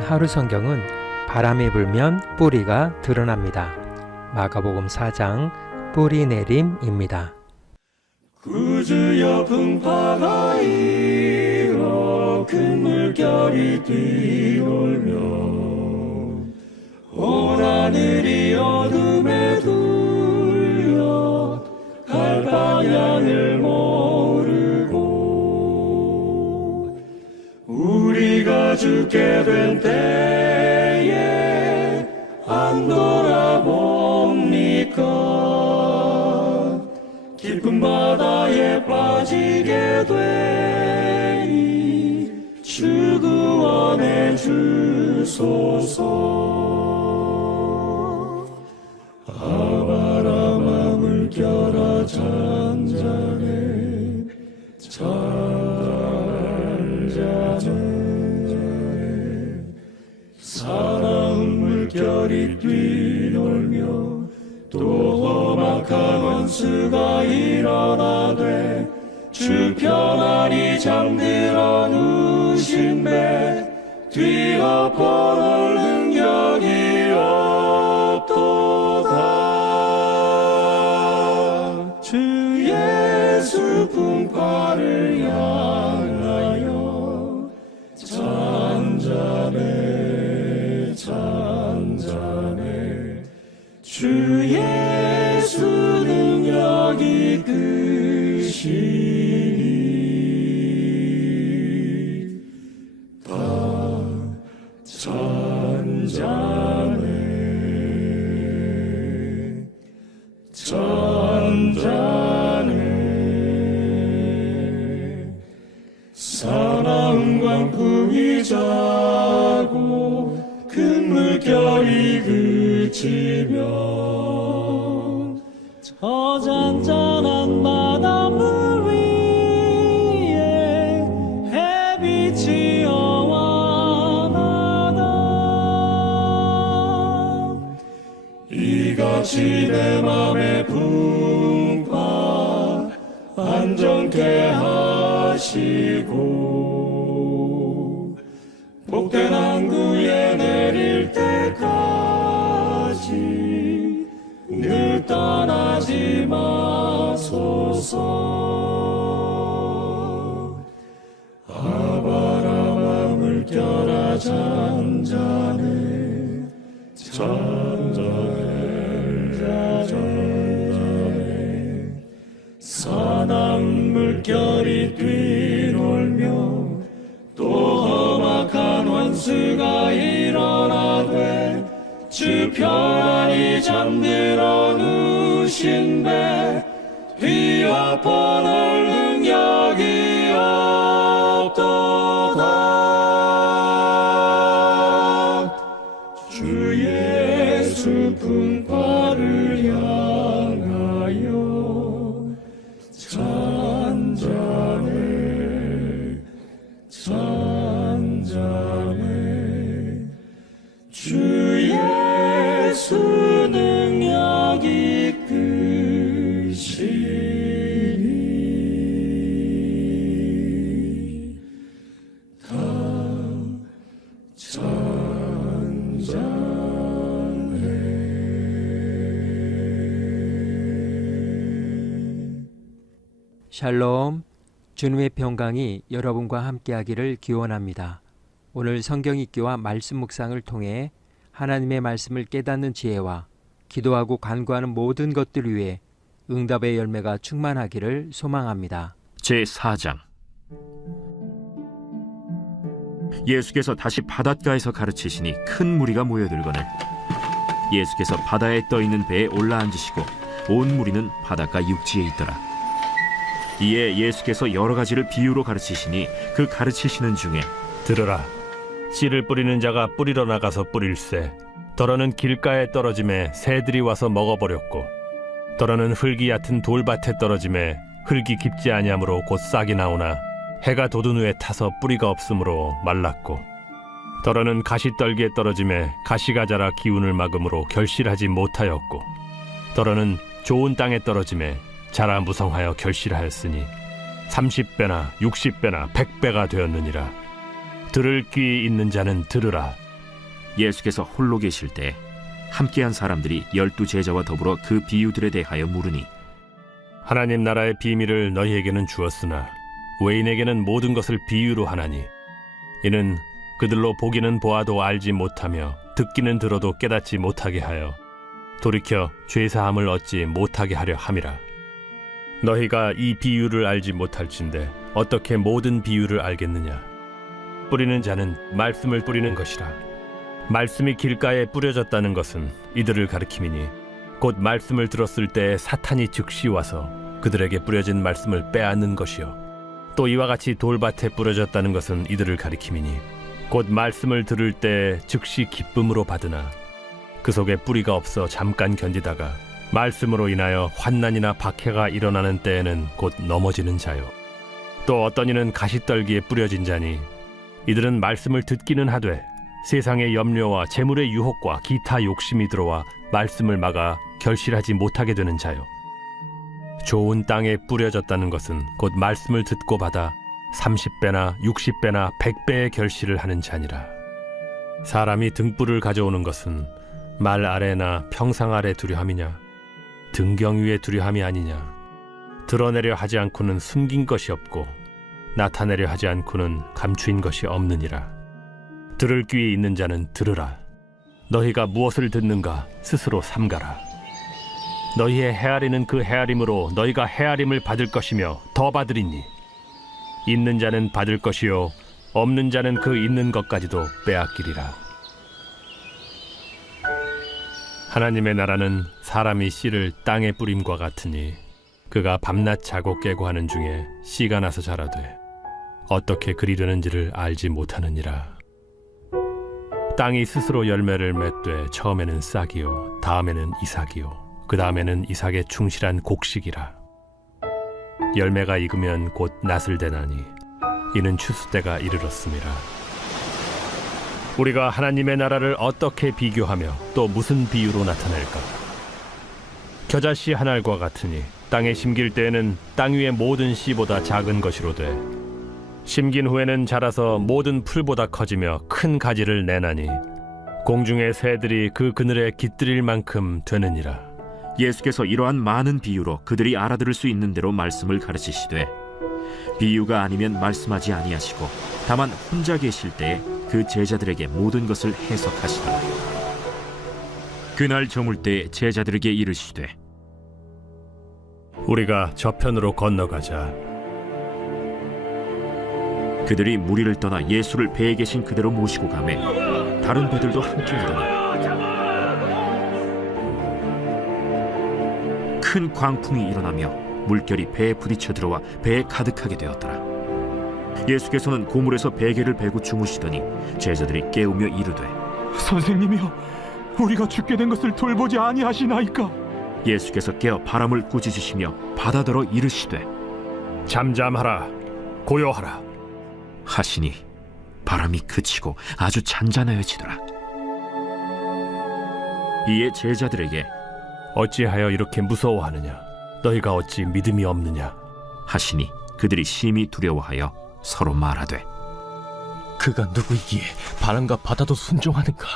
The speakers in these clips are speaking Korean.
오늘 하루 성경은 바람이 불면 뿌리가 드러납니다. 마가복음 4장 뿌리 내림입니다. 구주여 풍파가 일어 큰 물결이 뛰놀며 온 하늘이 어둠에 둘려 갈 방향을 모르고 우리가 죽게 된 때에 안 돌아봅니까? 깊은 바다에 빠지게 되니 주 구원해 주소서. 바람아 물결아 잔잔해 잔잔해 사나운 물결이 뛰놀며 또 험악한 원수가 일어나되 주 편안히 잠들어 누신 배 뒤엎어놓을 능력이 없도다. 주 예수 풍파를 향하여 잔잔해 잔잔해 주 예수 능력이 크시니 다 잔잔해 잔잔해 사나운 광풍이 자고 큰 물결이 그치면 저 잔잔한 바닷물 위에 햇빛이 어원하다. 이같이 내 맘의 풍파 안정케 하시고 복된 항구에 내릴 때까지 늘 떠나지 마소서. 바람아 물결아 잔잔해 잔잔해 잔잔해 사나운 물결이 뛰놀며 또 험악한 원수가 일어나되 주 편안히 잠들어 누신 배 뒤엎어놓을 능력이 없도다. 주 예수 풍파를 향하여 잔잔해 잔잔해 주 예수 능력이 크시니 다 잔잔해. 샬롬, 주님의 평강이 여러분과 함께하기를 기원합니다. 오늘 성경 읽기와 말씀 묵상을 통해 하나님의 말씀을 깨닫는 지혜와 기도하고 간구하는 모든 것들 위해 응답의 열매가 충만하기를 소망합니다. 제4장 예수께서 다시 바닷가에서 가르치시니 큰 무리가 모여들거늘 예수께서 바다에 떠있는 배에 올라앉으시고 온 무리는 바닷가 육지에 있더라. 이에 예수께서 여러 가지를 비유로 가르치시니 그 가르치시는 중에 들으라. 씨를 뿌리는 자가 뿌리러 나가서 뿌릴새 더러는 길가에 떨어짐에 새들이 와서 먹어버렸고 더러는 흙이 얕은 돌밭에 떨어짐에 흙이 깊지 아니하므로 곧 싹이 나오나 해가 돋은 후에 타서 뿌리가 없으므로 말랐고 더러는 가시떨기에 떨어짐에 가시가 자라 기운을 막음으로 결실하지 못하였고 더러는 좋은 땅에 떨어짐에 자라 무성하여 결실하였으니 30배나 60배나 100배가 되었느니라. 들을 귀 있는 자는 들으라. 예수께서 홀로 계실 때 함께한 사람들이 12제자와 더불어 그 비유들에 대하여 물으니 하나님 나라의 비밀을 너희에게는 주었으나 외인에게는 모든 것을 비유로 하나니 이는 그들로 보기는 보아도 알지 못하며 듣기는 들어도 깨닫지 못하게 하여 돌이켜 죄사함을 얻지 못하게 하려 함이라. 너희가 이 비유를 알지 못할진대 어떻게 모든 비유를 알겠느냐? 뿌리는 자는 말씀을 뿌리는 것이라. 말씀이 길가에 뿌려졌다는 것은 이들을 가리킴이니 곧 말씀을 들었을 때 사탄이 즉시 와서 그들에게 뿌려진 말씀을 빼앗는 것이요 또 이와 같이 돌밭에 뿌려졌다는 것은 이들을 가리킴이니 곧 말씀을 들을 때 즉시 기쁨으로 받으나 그 속에 뿌리가 없어 잠깐 견디다가 말씀으로 인하여 환난이나 박해가 일어나는 때에는 곧 넘어지는 자요 또 어떤 이는 가시떨기에 뿌려진 자니 이들은 말씀을 듣기는 하되 세상의 염려와 재물의 유혹과 기타 욕심이 들어와 말씀을 막아 결실하지 못하게 되는 자요 좋은 땅에 뿌려졌다는 것은 곧 말씀을 듣고 받아 30배나 60배나 100배의 결실을 하는 자니라. 사람이 등불을 가져오는 것은 말 아래나 평상 아래 두려함이냐 등경 위에 두려함이 아니냐. 드러내려 하지 않고는 숨긴 것이 없고 나타내려 하지 않고는 감추인 것이 없느니라. 들을 귀에 있는 자는 들으라. 너희가 무엇을 듣는가 스스로 삼가라. 너희의 헤아리는 그 헤아림으로 너희가 헤아림을 받을 것이며 더 받으리니 있는 자는 받을 것이요 없는 자는 그 있는 것까지도 빼앗기리라. 하나님의 나라는 사람이 씨를 땅에 뿌림과 같으니 그가 밤낮 자고 깨고 하는 중에 씨가 나서 자라되 어떻게 그리 되는지를 알지 못하느니라. 땅이 스스로 열매를 맺되 처음에는 싹이요 다음에는 이삭이요 그 다음에는 이삭의 충실한 곡식이라. 열매가 익으면 곧 낫을 대나니 이는 추수 때가 이르렀음이라. 우리가 하나님의 나라를 어떻게 비교하며 또 무슨 비유로 나타낼까? 겨자씨 한 알과 같으니 땅에 심길 때에는 땅 위의 모든 씨보다 작은 것이로되 심긴 후에는 자라서 모든 풀보다 커지며 큰 가지를 내나니 공중의 새들이 그 그늘에 깃들일 만큼 되느니라. 예수께서 이러한 많은 비유로 그들이 알아들을 수 있는 대로 말씀을 가르치시되 비유가 아니면 말씀하지 아니하시고 다만 혼자 계실 때에 그 제자들에게 모든 것을 해석하시더라. 그날 저물 때 제자들에게 이르시되 우리가 저편으로 건너가자. 그들이 무리를 떠나 예수를 배에 계신 그대로 모시고 가매 다른 배들도 함께 오더니 큰 광풍이 일어나며 물결이 배에 부딪혀 들어와 배에 가득하게 되었더라. 예수께서는 고물에서 베개를 베고 주무시더니 제자들이 깨우며 이르되 선생님이여, 우리가 죽게 된 것을 돌보지 아니하시나이까? 예수께서 깨어 바람을 꾸짖으시며 바다더러 이르시되 잠잠하라, 고요하라 하시니 바람이 그치고 아주 잔잔하여지더라. 이에 제자들에게 어찌하여 이렇게 무서워하느냐? 너희가 어찌 믿음이 없느냐? 하시니 그들이 심히 두려워하여 서로 말하되 그가 누구이기에 바람과 바다도 순종하는가?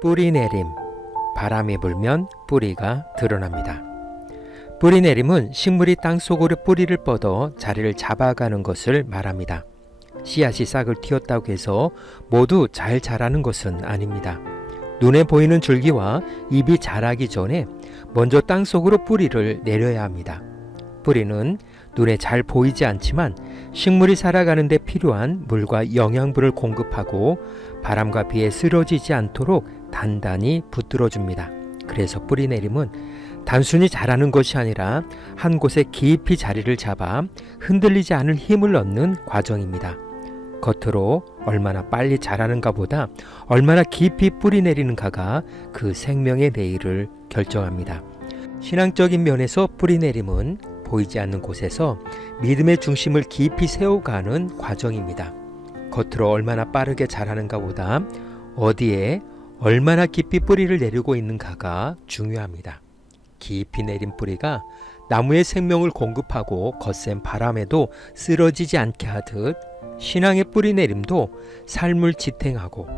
뿌리 내림. 바람이 불면 뿌리가 드러납니다. 뿌리 내림은 식물이 땅속으로 뿌리를 뻗어 자리를 잡아가는 것을 말합니다. 씨앗이 싹을 틔웠다고 해서 모두 잘 자라는 것은 아닙니다. 눈에 보이는 줄기와 잎이 자라기 전에 먼저 땅속으로 뿌리를 내려야 합니다. 뿌리는 눈에 잘 보이지 않지만 식물이 살아가는 데 필요한 물과 영양분을 공급하고 바람과 비에 쓰러지지 않도록 단단히 붙들어줍니다. 그래서 뿌리 내림은 단순히 자라는 것이 아니라 한 곳에 깊이 자리를 잡아 흔들리지 않을 힘을 얻는 과정입니다. 겉으로 얼마나 빨리 자라는가 보다 얼마나 깊이 뿌리 내리는가가 그 생명의 내일을 결정합니다. 신앙적인 면에서 뿌리 내림은 보이지 않는 곳에서 믿음의 중심을 깊이 세워가는 과정입니다. 겉으로 얼마나 빠르게 자라는가 보다 어디에 얼마나 깊이 뿌리를 내리고 있는가가 중요합니다. 깊이 내린 뿌리가 나무의 생명을 공급하고 거센 바람에도 쓰러지지 않게 하듯 신앙의 뿌리 내림도 삶을 지탱하고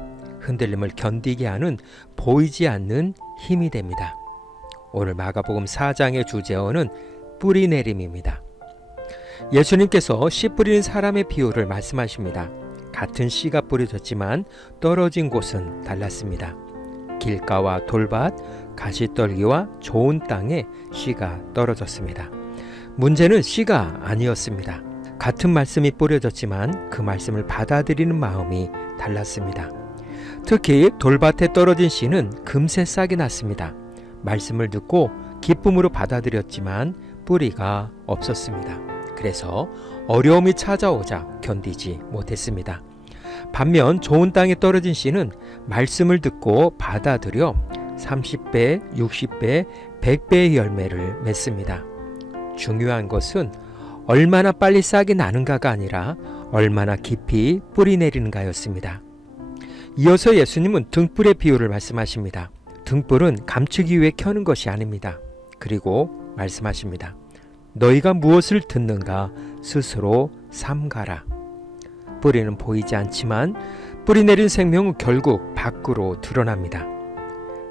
흔들림을 견디게 하는 보이지 않는 힘이 됩니다. 오늘 마가복음 4장의 주제어는 뿌리 내림입니다. 예수님께서 씨 뿌리는 사람의 비유를 말씀하십니다. 같은 씨가 뿌려졌지만 떨어진 곳은 달랐습니다. 길가와 돌밭, 가시떨기와 좋은 땅에 씨가 떨어졌습니다. 문제는 씨가 아니었습니다. 같은 말씀이 뿌려졌지만 그 말씀을 받아들이는 마음이 달랐습니다. 특히 돌밭에 떨어진 씨는 금세 싹이 났습니다. 말씀을 듣고 기쁨으로 받아들였지만 뿌리가 없었습니다. 그래서 어려움이 찾아오자 견디지 못했습니다. 반면 좋은 땅에 떨어진 씨는 말씀을 듣고 받아들여 30배, 60배, 100배의 열매를 맺습니다. 중요한 것은 얼마나 빨리 싹이 나는가가 아니라 얼마나 깊이 뿌리 내리는가였습니다. 이어서 예수님은 등불의 비유를 말씀하십니다. 등불은 감추기 위해 켜는 것이 아닙니다. 그리고 말씀하십니다. 너희가 무엇을 듣는가 스스로 삼가라. 뿌리는 보이지 않지만 뿌리 내린 생명은 결국 밖으로 드러납니다.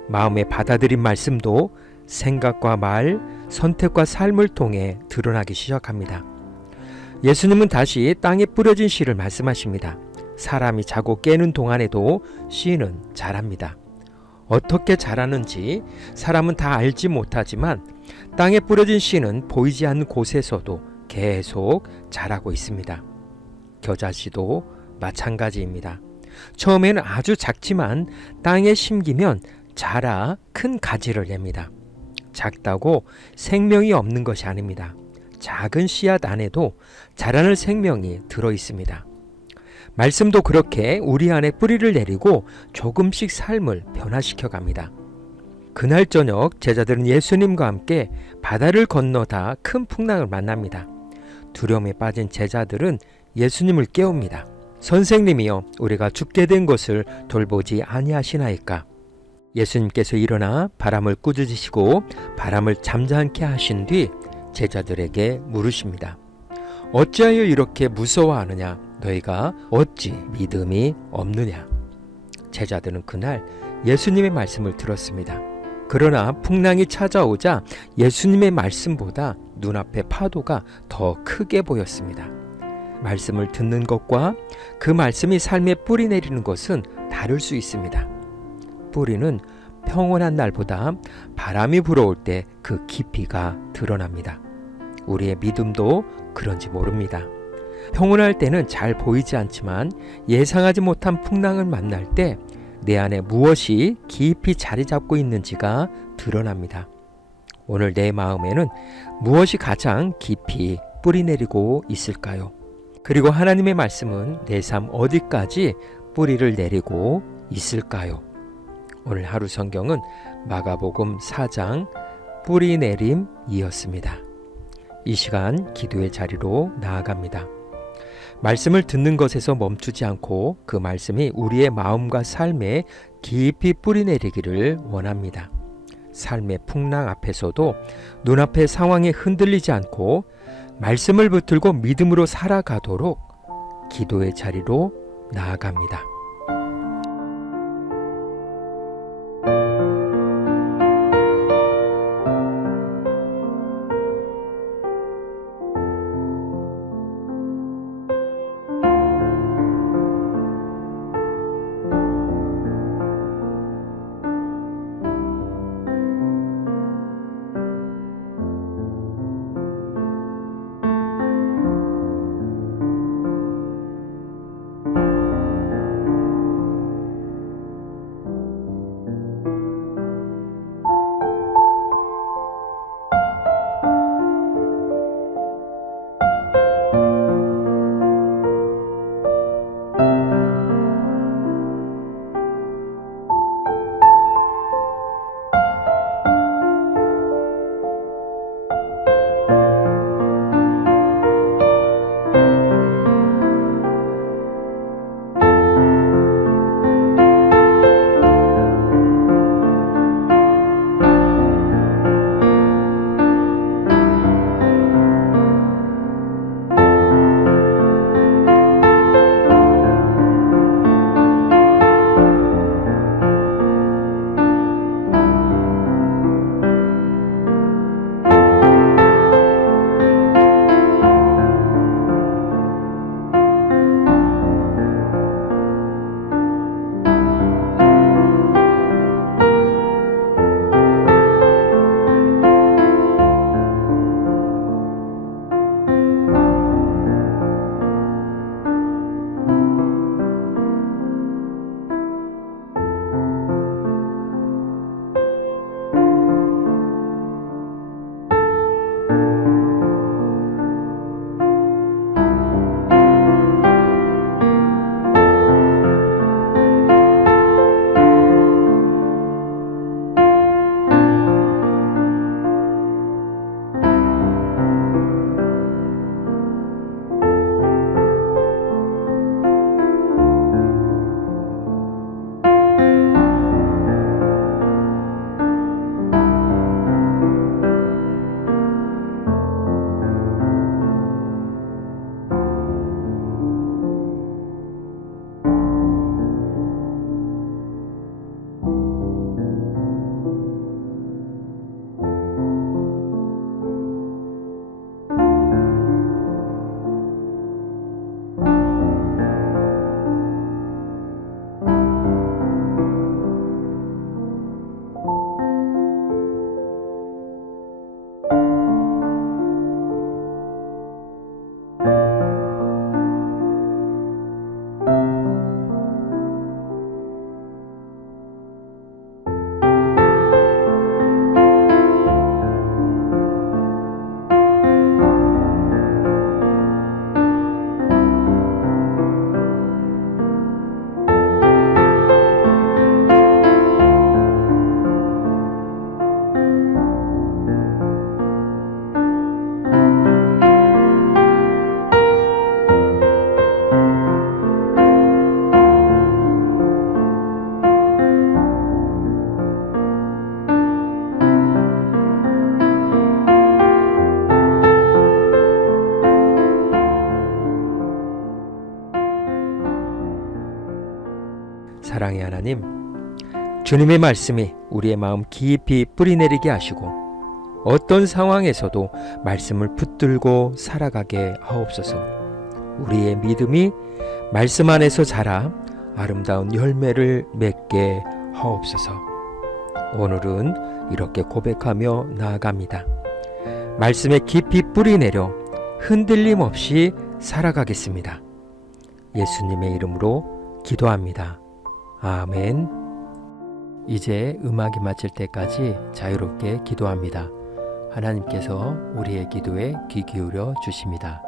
마음에 받아들인 말씀도 생각과 말, 선택과 삶을 통해 드러나기 시작합니다. 예수님은 다시 땅에 뿌려진 씨를 말씀하십니다. 사람이 자고 깨는 동안에도 씨는 자랍니다. 어떻게 자라는지 사람은 다 알지 못하지만 땅에 뿌려진 씨는 보이지 않는 곳에서도 계속 자라고 있습니다. 겨자씨도 마찬가지입니다. 처음에는 아주 작지만 땅에 심기면 자라 큰 가지를 냅니다. 작다고 생명이 없는 것이 아닙니다. 작은 씨앗 안에도 자라날 생명이 들어 있습니다. 말씀도 그렇게 우리 안에 뿌리를 내리고 조금씩 삶을 변화시켜 갑니다. 그날 저녁 제자들은 예수님과 함께 바다를 건너다 큰 풍랑을 만납니다. 두려움에 빠진 제자들은 예수님을 깨웁니다. 선생님이여, 우리가 죽게 된 것을 돌보지 아니하시나이까? 예수님께서 일어나 바람을 꾸짖으시고 바람을 잠잠케 하신 뒤 제자들에게 물으십니다. 어찌하여 이렇게 무서워하느냐? 너희가 어찌 믿음이 없느냐? 제자들은 그날 예수님의 말씀을 들었습니다. 그러나 풍랑이 찾아오자 예수님의 말씀보다 눈앞의 파도가 더 크게 보였습니다. 말씀을 듣는 것과 그 말씀이 삶에 뿌리 내리는 것은 다를 수 있습니다. 뿌리는 평온한 날보다 바람이 불어올 때 그 깊이가 드러납니다. 우리의 믿음도 그런지 모릅니다. 평온할 때는 잘 보이지 않지만 예상하지 못한 풍랑을 만날 때 내 안에 무엇이 깊이 자리 잡고 있는지가 드러납니다. 오늘 내 마음에는 무엇이 가장 깊이 뿌리 내리고 있을까요? 그리고 하나님의 말씀은 내 삶 어디까지 뿌리를 내리고 있을까요? 오늘 하루 성경은 마가복음 4장 뿌리 내림이었습니다. 이 시간 기도의 자리로 나아갑니다. 말씀을 듣는 것에서 멈추지 않고 그 말씀이 우리의 마음과 삶에 깊이 뿌리 내리기를 원합니다. 삶의 풍랑 앞에서도 눈앞의 상황에 흔들리지 않고 말씀을 붙들고 믿음으로 살아가도록 기도의 자리로 나아갑니다. 사랑의 하나님, 주님의 말씀이 우리의 마음 깊이 뿌리내리게 하시고 어떤 상황에서도 말씀을 붙들고 살아가게 하옵소서. 우리의 믿음이 말씀 안에서 자라 아름다운 열매를 맺게 하옵소서. 오늘은 이렇게 고백하며 나아갑니다. 말씀에 깊이 뿌리내려 흔들림 없이 살아가겠습니다. 예수님의 이름으로 기도합니다. 아멘. 이제 음악이 마칠 때까지 자유롭게 기도합니다. 하나님께서 우리의 기도에 귀 기울여 주십니다.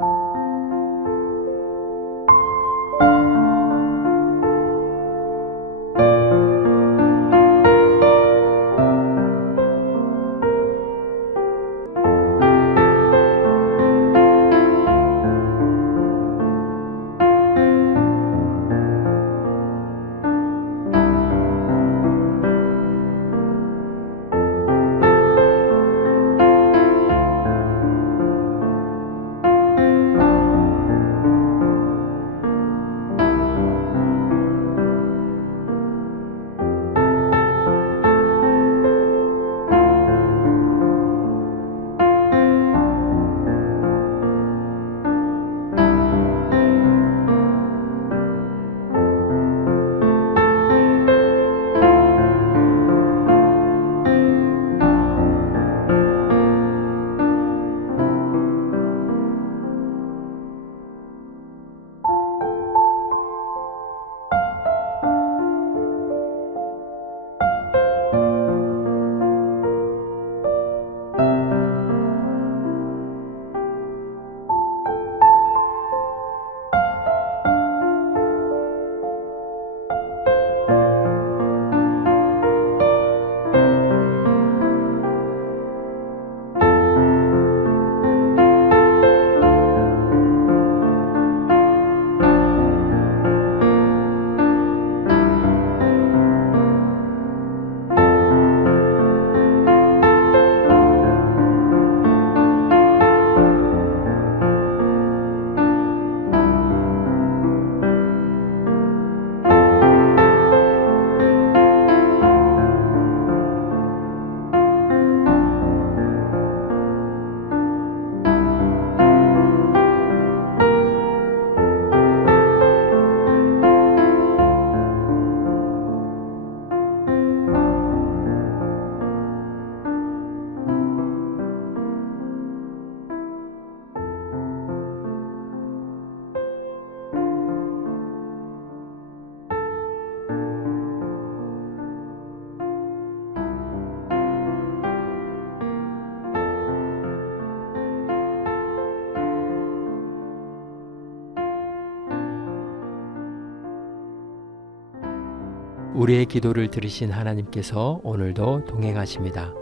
우리의 기도를 들으신 하나님께서 오늘도 동행하십니다.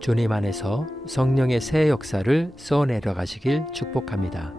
주님 안에서 성령의 새 역사를 쏘내려 가시길 축복합니다.